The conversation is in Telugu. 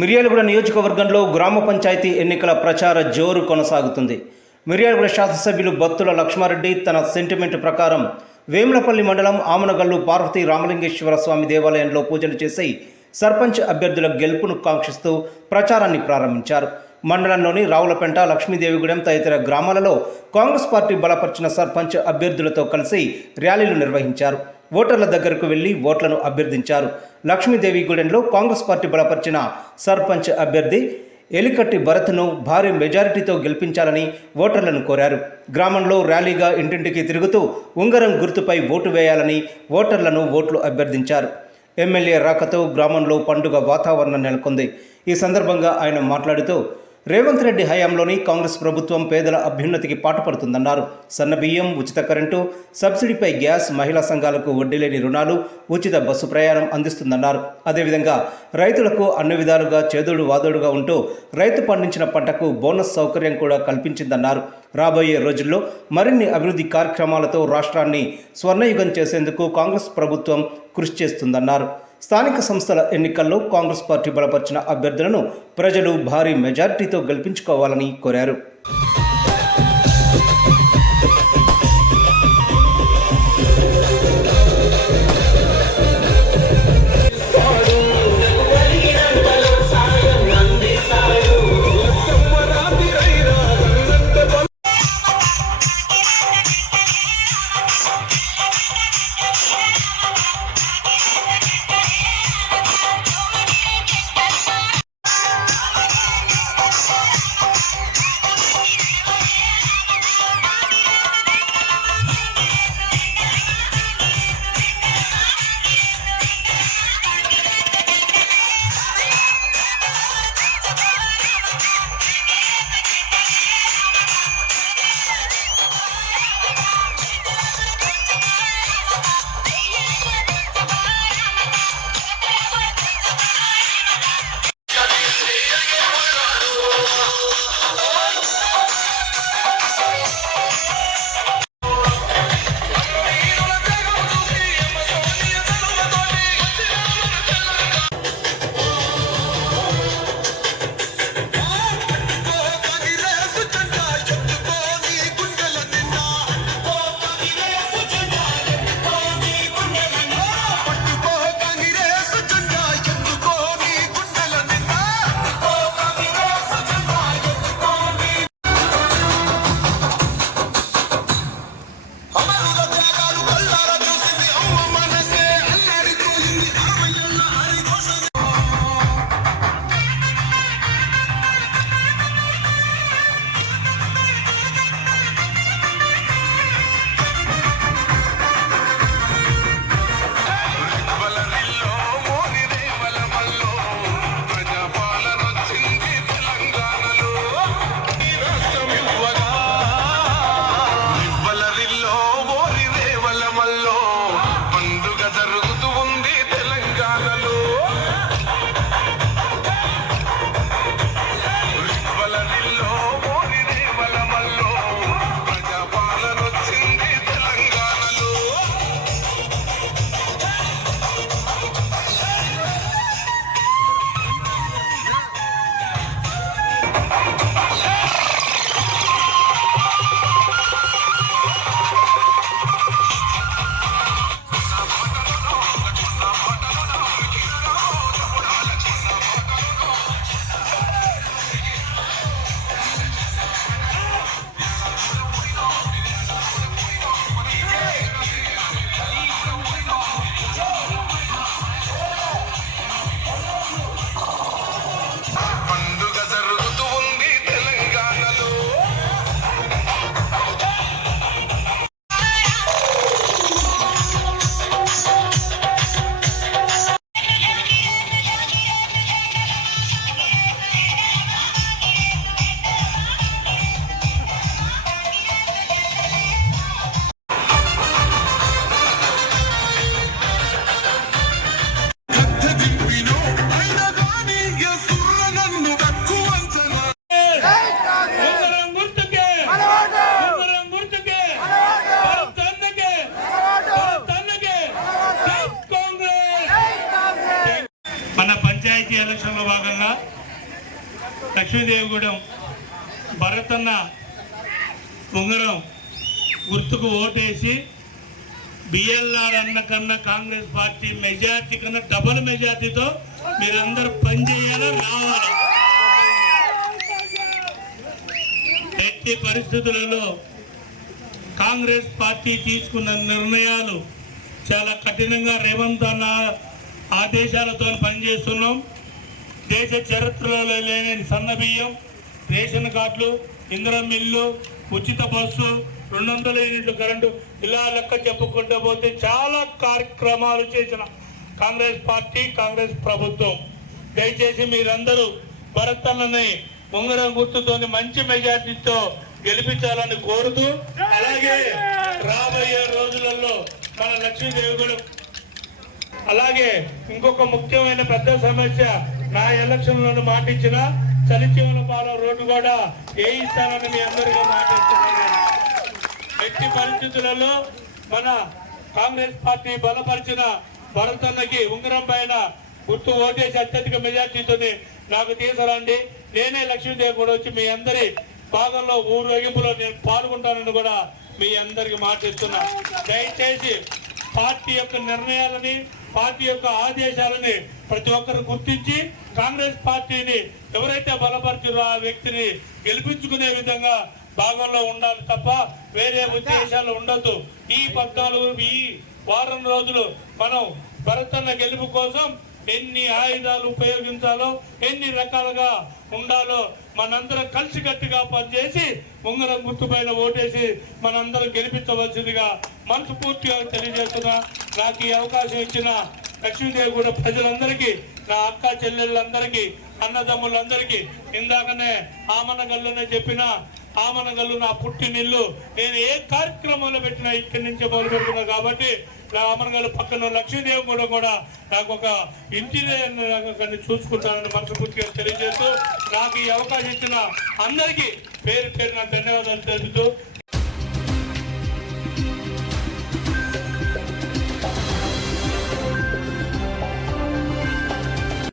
మిర్యాలగూడ నియోజకవర్గంలో గ్రామ పంచాయతీ ఎన్నికల ప్రచార జోరు కొనసాగుతుంది. మిర్యాలగూడ శాసనసభ్యులు బత్తుల లక్ష్మారెడ్డి తన సెంటిమెంట్ ప్రకారం వేములపల్లి మండలం ఆమనగల్లు పార్వతీ రామలింగేశ్వర స్వామి దేవాలయంలో పూజలు చేసి సర్పంచ్ అభ్యర్థుల గెలుపును కాంక్షిస్తూ ప్రచారాన్ని ప్రారంభించారు. మండలంలోని రావులపెంట లక్ష్మీదేవిగూడెం తదితర గ్రామాలలో కాంగ్రెస్ పార్టీ బలపరిచిన సర్పంచ్ అభ్యర్థులతో కలిసి ర్యాలీలు నిర్వహించారు. ఓటర్ల దగ్గరకు వెళ్ళి ఓట్లను అభ్యర్థించారు. లక్ష్మీదేవిగూడెంలో కాంగ్రెస్ పార్టీ బలపరిచిన సర్పంచ్ అభ్యర్థి ఎలికట్టి భరత్ను భారీ మెజారిటీతో గెలిపించాలని ఓటర్లను కోరారు. గ్రామంలో ర్యాలీగా ఇంటింటికి తిరుగుతూ ఉంగరం గుర్తుపై ఓటు వేయాలని ఓటర్లను ఓట్లు అభ్యర్థించారు. ఎమ్మెల్యే రాకతో గ్రామంలో పండుగ వాతావరణం నెలకొంది. ఈ సందర్భంగా ఆయన మాట్లాడుతూ రేవంత్ రెడ్డి హయాంలోని కాంగ్రెస్ ప్రభుత్వం పేదల అభ్యున్నతికి పాటుపడుతుందన్నారు. సన్నబియ్యం ఉచిత కరెంటు సబ్సిడీపై గ్యాస్ మహిళా సంఘాలకు వడ్డీ లేని రుణాలు ఉచిత బస్సు ప్రయాణం అందిస్తుందన్నారు. అదేవిధంగా రైతులకు అన్ని విధాలుగా చేదోడు వాదోడుగా ఉంటూ రైతు పండించిన పంటకు బోనస్ సౌకర్యం కూడా కల్పించిందన్నారు. రాబోయే రోజుల్లో మరిన్ని అభివృద్ధి కార్యక్రమాలతో రాష్ట్రాన్ని స్వర్ణయుగం చేసేందుకు కాంగ్రెస్ ప్రభుత్వం కృషి చేస్తుందన్నారు. స్థానిక సంస్థల ఎన్నికల్లో కాంగ్రెస్ పార్టీ బలపరిచిన అభ్యర్థులను ప్రజలు భారీ మెజారిటీతో గెలిపించుకోవాలని కోరారు. లక్ష్మీదేవిగూడెం భరతన్న ఉంగరం గుర్తుకు ఓటేసి బిఎల్ఆర్ అన్న కన్నా కాంగ్రెస్ పార్టీ మెజార్టీ కన్నా డబుల్ మెజార్టీతో మీరందరూ పనిచేయాలో రావాలి? ఎట్టి పరిస్థితులలో కాంగ్రెస్ పార్టీ తీసుకున్న నిర్ణయాలు చాలా కఠినంగా రేవంత్ అన్న ఆదేశాలతో పనిచేస్తున్నాం. దేశ చరిత్రలో లేని సన్న బియ్యం రేషన్ కార్డులు ఇంధనం మిల్లు ఉచిత బస్సు రెండు వందల యూనిట్లు కరెంటు ఇలా లెక్క చెప్పుకుంటూ పోతే చాలా కార్యక్రమాలు చేసిన కాంగ్రెస్ పార్టీ కాంగ్రెస్ ప్రభుత్వం. దయచేసి మీరందరూ భరత్ అన్నని ఉంగరం గుర్తుతోని మంచి మెజార్టీతో గెలిపించాలని కోరుతూ అలాగే రాబోయే రోజులలో మన లక్ష్మీదేవి కూడా అలాగే ఇంకొక ముఖ్యమైన పెద్ద సమస్య నా ఎలక్షన్లో మాటిచ్చిన చలిచీమల రోడ్డు కూడా వేయిస్తానని మీ అందరికీ మాటిస్తున్నాను ఎట్టి పరిస్థితులలో మన కాంగ్రెస్ పార్టీ బలపరిచిన భరతన్నకి ఉంగరం పైన గుర్తు ఓటేసి అత్యధిక మెజార్టీతోనే నాకు తీసుకురండి నేనే లక్ష్మీదేవి కూడా వచ్చి మీ అందరి భాగంలో ఊరేగింపులో నేను పాల్గొంటానని కూడా మీ అందరికి మాటిస్తున్నా. దయచేసి పార్టీ యొక్క నిర్ణయాలని పార్టీ యొక్క ఆదేశాలని ప్రతి ఒక్కరు గుర్తించి కాంగ్రెస్ పార్టీని ఎవరైతే బలపరిచారో ఆ వ్యక్తిని గెలిపించుకునే విధంగా భాగంలో ఉండాలి తప్ప వేరే ఉద్దేశాలు ఉండొద్దు. ఈ పద్నాలుగు ఈ వారం రోజులు మనం భరతన్న గెలుపు కోసం ఎన్ని ఆయుధాలు ఉపయోగించాలో ఎన్ని రకాలుగా ఉండాలో మనందరం కలిసికట్టుగా పనిచేసి ఉంగరం గుర్తుపైన ఓటేసి మనందరం గెలిపించవలసిందిగా మనస్ఫూర్తిగా తెలియజేస్తున్నా. నాకు ఈ అవకాశం ఇచ్చిన లక్ష్మీదేవి కూడా ప్రజలందరికీ నా అక్క చెల్లెళ్ళందరికీ అన్నదమ్ములందరికీ ఇందాకనే ఆమనగల్లునే చెప్పిన ఆమనగల్లు నా పుట్టినిల్లు. నేను ఏ కార్యక్రమంలో పెట్టినా ఇక్కడి నుంచే మొదలు పెడుతున్నా కాబట్టి నా ఆమనగల్లు పక్కన లక్ష్మీదేవి కూడా కూడా నాకు ఒక ఇంటినే చూసుకుంటానని మనస్ఫూర్తిగా తెలియజేస్తూ నాకు ఈ అవకాశం ఇచ్చిన అందరికీ పేరు పేరు నా ధన్యవాదాలు తెలుపుతూ